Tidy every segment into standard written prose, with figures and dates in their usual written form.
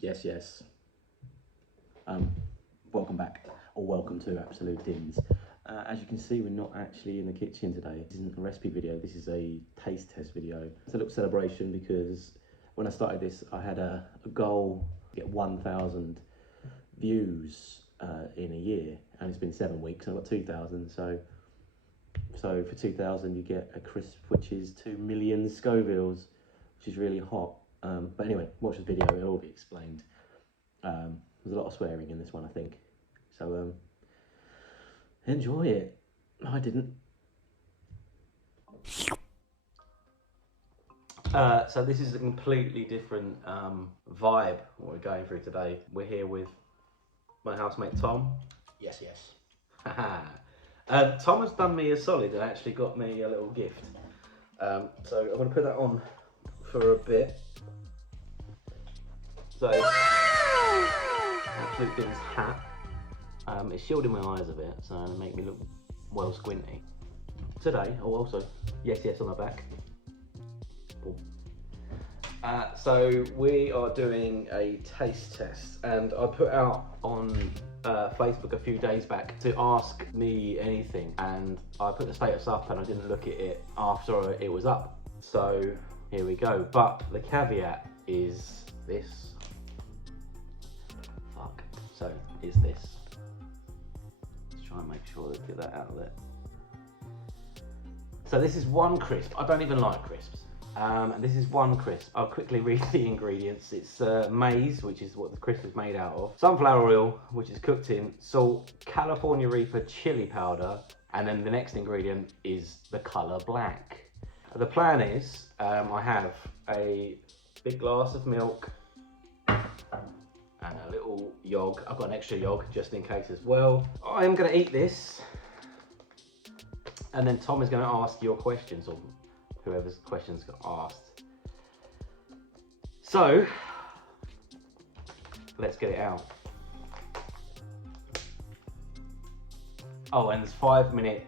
Yes, yes. Welcome back, or welcome to Absolute Dins. As you can see, we're not actually in the kitchen today. This isn't a recipe video, this is a taste test video. It's a little celebration because when I started this, I had a goal to get 1,000 views in a year, and it's been 7 weeks, and I've got 2,000, so for 2,000 you get a crisp which is 2 million Scovilles, which is really hot. But anyway, watch this video, it'll all be explained. There's a lot of swearing in this one, I think. So enjoy it. I didn't. So this is a completely different vibe what we're going through today. We're here with my housemate Tom. Yes, yes. Tom has done me a solid and actually got me a little gift. So I'm going to put that on for a bit. So, Absolute Dins hat. It's shielding my eyes a bit, so it'll make me look well squinty. Today, also, yes, yes on my back. So we are doing a taste test, and I put out on Facebook a few days back to ask me anything, and I put the status up and I didn't look at it after it was up. So here we go, but the caveat is this. So is this. Let's try and make sure to get that out of there. So this is one crisp. I don't even like crisps. And this is one crisp. I'll quickly read the ingredients. It's maize, which is what the crisp is made out of. Sunflower oil, which is cooked in salt, California Reaper chili powder, and then the next ingredient is the colour black. The plan is I have a big glass of milk, and a little yog. I've got an extra yog just in case as well. I'm going to eat this, and then Tom is going to ask your questions, or whoever's questions got asked. So let's get it out. Oh, and there's 5 minutes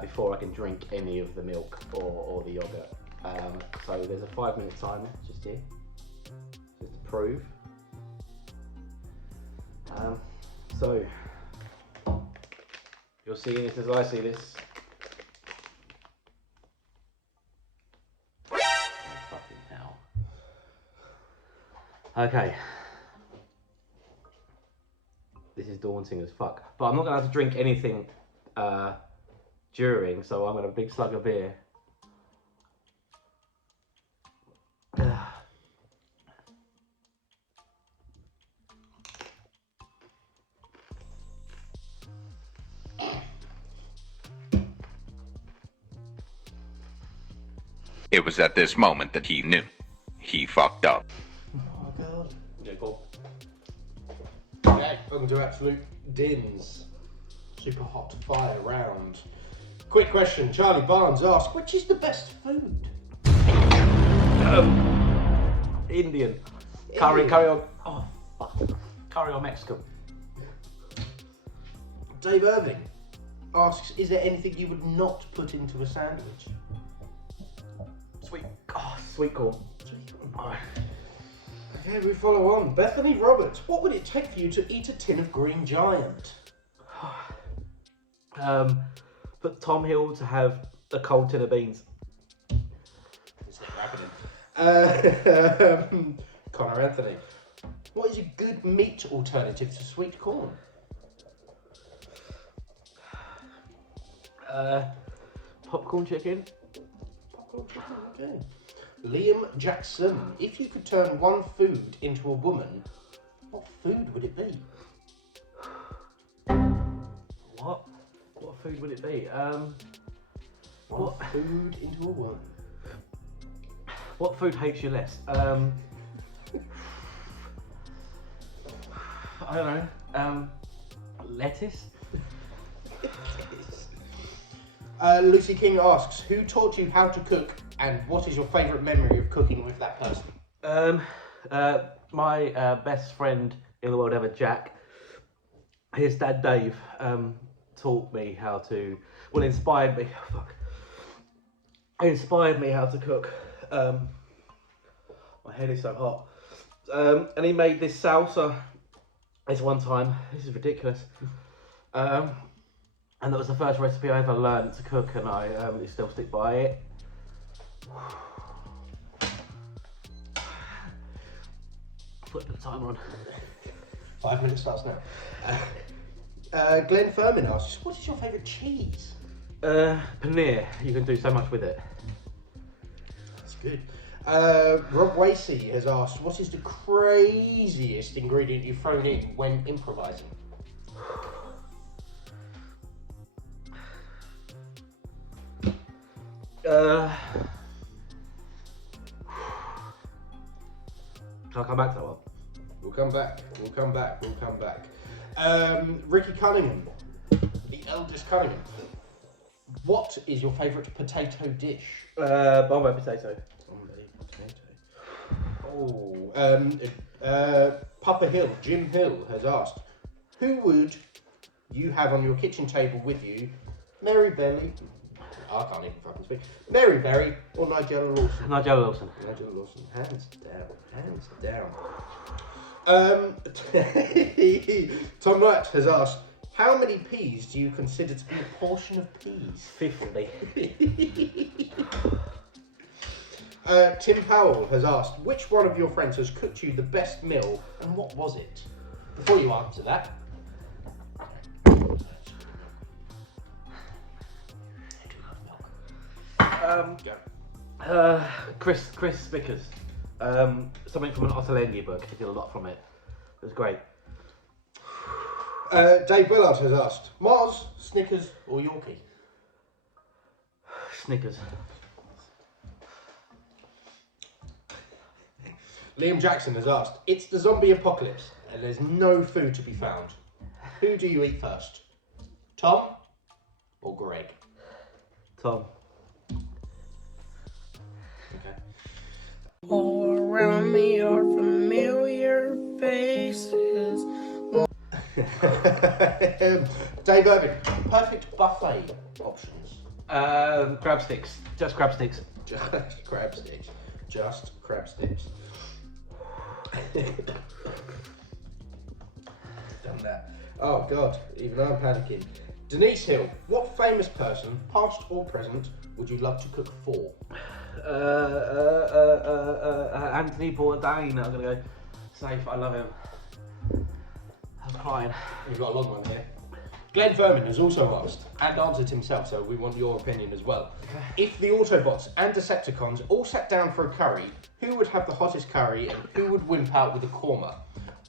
before I can drink any of the milk or the yogurt. So there's a 5-minute timer just here, just to prove. So you'll see this as I see this. Oh, fucking hell. Okay. This is daunting as fuck. But I'm not gonna have to drink anything during, so I'm gonna have a big slug of beer. It was at this moment that he knew. He fucked up. Oh god. Yeah, cool. Okay, welcome to Absolute Dins. Super hot fire round. Quick question, Charlie Barnes asks, which is the best food? Indian. Curry or... Oh, fuck. Curry or Mexican. Dave Irving asks, is there anything you would not put into a sandwich? Sweet corn. Okay, we follow on. Bethany Roberts, what would it take for you to eat a tin of Green Giant? For Tom Hill to have a cold tin of beans. It's happening. Connor Anthony, what is a good meat alternative to sweet corn? Popcorn chicken. Popcorn chicken, okay. Liam Jackson, if you could turn one food into a woman, what food would it be? What food would it be? What food into a woman? What food hates you less? I don't know. Lettuce? Lucy King asks, who taught you how to cook and what is your favourite memory of cooking with that person? My best friend in the world ever, Jack. His dad, Dave, taught me how to, inspired me. It inspired me how to cook. My head is so hot. And he made this salsa this one time. This is ridiculous. And that was the first recipe I ever learned to cook, and I still stick by it. Put the timer on. 5 minutes starts now. Glenn Furman asks, what is your favourite cheese? Paneer. You can do so much with it. That's good. Rob Wasey has asked, what is the craziest ingredient you've thrown in when improvising? I'll come back to that one. We'll come back. Ricky Cunningham, the eldest Cunningham. What is your favourite potato dish? Bombay potato. Papa Hill, Jim Hill has asked, who would you have on your kitchen table with you? Mary Berry, I can't even fucking speak. Mary Berry or Nigella Lawson? Nigella Lawson. Nigella Lawson, hands down. Tom Knight has asked, how many peas do you consider to be a portion of peas? 50. Tim Powell has asked, which one of your friends has cooked you the best meal and what was it? Before you answer that, Chris Vickers. Something from an Ottolenghi book. He did a lot from it. It was great. Dave Willard has asked, Mars, Snickers or Yorkie? Snickers. Liam Jackson has asked, it's the zombie apocalypse and there's no food to be found. Who do you eat first? Tom or Greg? Tom. Okay. All around me are familiar faces. Dave Irving, perfect buffet options. Crab sticks. Just crab sticks. Just crab sticks. Just crab sticks. Done that. Oh God, even I'm panicking. Denise Hill, what famous person, past or present, would you love to cook for? Anthony Bourdain. I'm gonna go safe. I love him. I was crying. We've got a long one here. Glenn Furman has also asked, and answered himself, so we want your opinion as well. Okay. If the Autobots and Decepticons all sat down for a curry, who would have the hottest curry and who would wimp out with a korma?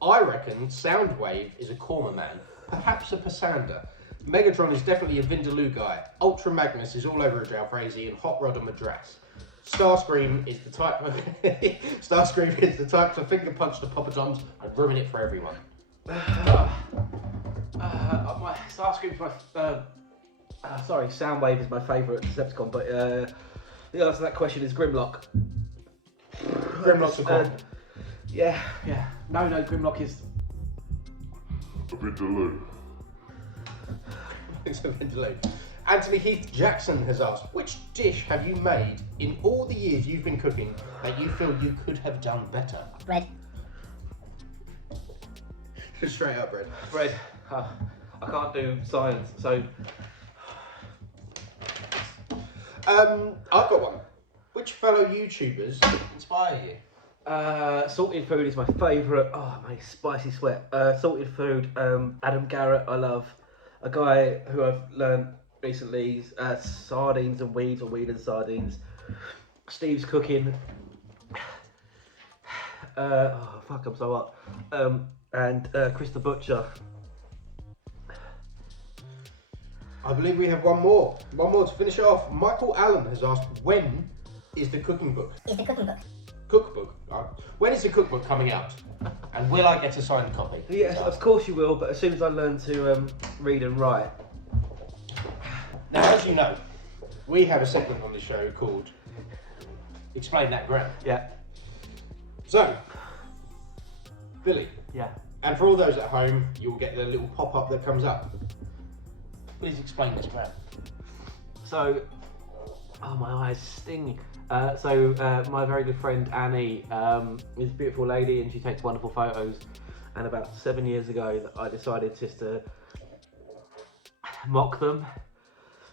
I reckon Soundwave is a korma man, perhaps a Passander. Megatron is definitely a Vindaloo guy. Ultra Magnus is all over a Jalfrezi and Hot Rod a Madras. Starscream is the type to finger punch the Poppadoms and ruin it for everyone. My Starscream's my sorry, Soundwave is my favourite Decepticon, but the answer to that question is Grimlock. Grimlock's a korma. Yeah. No, Grimlock is A Vindaloo. It's a Vindaloo. Anthony Heath Jackson has asked, which dish have you made in all the years you've been cooking that you feel you could have done better? Bread. Straight up, bread. bread. I can't do science, so I've got one. Which fellow YouTubers inspire you? salted food is my favourite. Oh, my spicy sweat. Salted food. Adam Garrett, I love. A guy who I've learned recently, sardines and weed or weed and sardines. Steve's cooking. Oh fuck, I'm so hot. And Chris the Butcher. I believe we have one more. One more to finish off. Michael Allen has asked, when is the cooking book? Cookbook? When is the cookbook coming out? And will I get a signed copy? Yes, of course you will, but as soon as I learn to read and write. Now, as you know, we have a segment on the show called Explain That Ground. Yeah. So, Billy, Yeah. and for all those at home, you'll get the little pop-up that comes up. Please explain this ground. So, oh, my eyes sting. My very good friend Annie is a beautiful lady and she takes wonderful photos. And about 7 years ago, I decided just to mock them.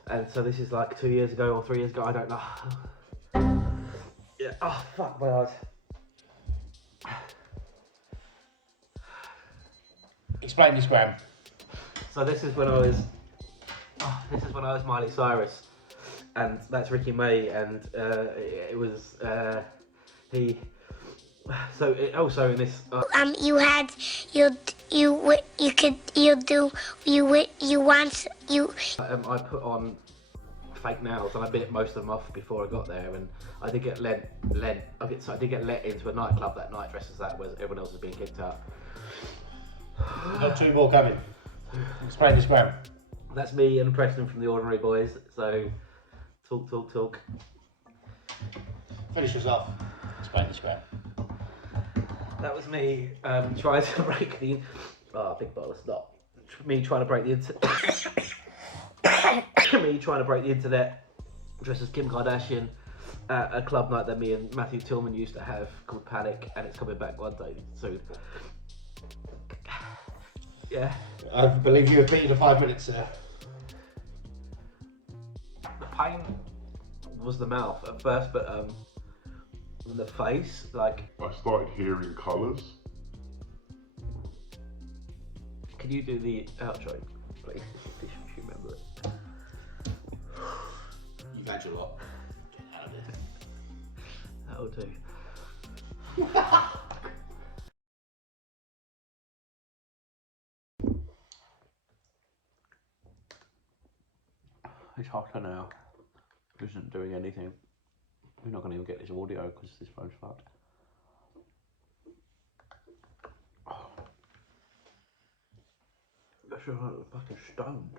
And so this is like 2 years ago or 3 years ago, I don't know. Yeah. Oh fuck my eyes. Explain this, Graham. So this is when I was Miley Cyrus, and that's Ricky May, and it was he. So also in this. You had I put on fake nails and I bit most of them off before I got there, and I did get I did get let into a nightclub that night dressed as that, where everyone else was being kicked out. We've got 2 more coming. Explain this, Graham. That's me and Preston from the Ordinary Boys. So talk. Finish us off. Explain this, Graham. That was me trying to break the. Oh, big bottle of snot. Me trying to break the me trying to break the internet, dressed as Kim Kardashian, at a club night that me and Matthew Tillman used to have called Panic, and it's coming back one day soon. Yeah. I believe you have beaten the 5 minutes, sir. The pain was the mouth at first, but the face, like. I started hearing colours. Can you do the outro, please? If you remember it. You've had your lot. Get out of there. That'll do. It's hotter now. It isn't doing anything. We're not going to even get this audio because this phone's fucked. Oh. I feel like I'm fucking stoned.